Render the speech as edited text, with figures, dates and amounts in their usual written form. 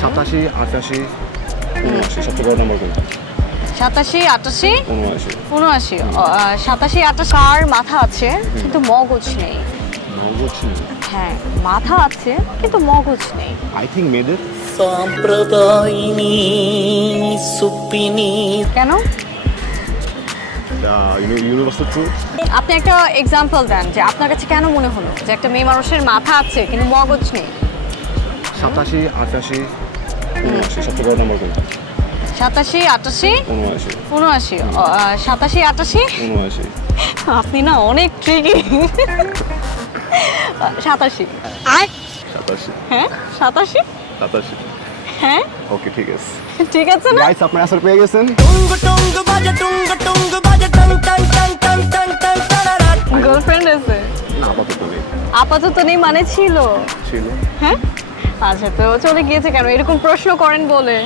87, 88, 79 সবচেয়ে বড় নাম্বার কোনটা? 87, 88, 79। 79। 87, 88 কার মাথা আছে কিন্তু মগজ নেই। মগজ নেই। হ্যাঁ, মাথা আছে কিন্তু মগজ নেই। আই থিঙ্ক মেয়েদের। సాంప్రదాయిని సుప్పిని কেন? Universal truth. আপনি একটা এক্সাম্পল দেন যে আপনার কাছে কেন মনে হলো যে একটা মেয়ে মানুষের মাথা আছে কিন্তু মগজ নেই। 87, 88, 79 সবচেয়ে বড় নাম্বার কোনটা? 87, 88, 79। 79। 87, 88, 79। আপনি না অনেক ট্রিকি। 87। 87। হ্যাঁ, 87। 87। হ্যাঁ, ওকে ঠিক আছে। ঠিক আছে না? গাইস আপনার অ্যান্সার পেয়ে গেছেন। গার্লফ্রেন্ড আছে? না আপাতত নেই। আপাতত নেই মানে ছিল। ছিল। হ্যাঁ, আচ্ছা তো চলে গিয়েছে কেন? এরকম প্রশ্ন করেন বলে।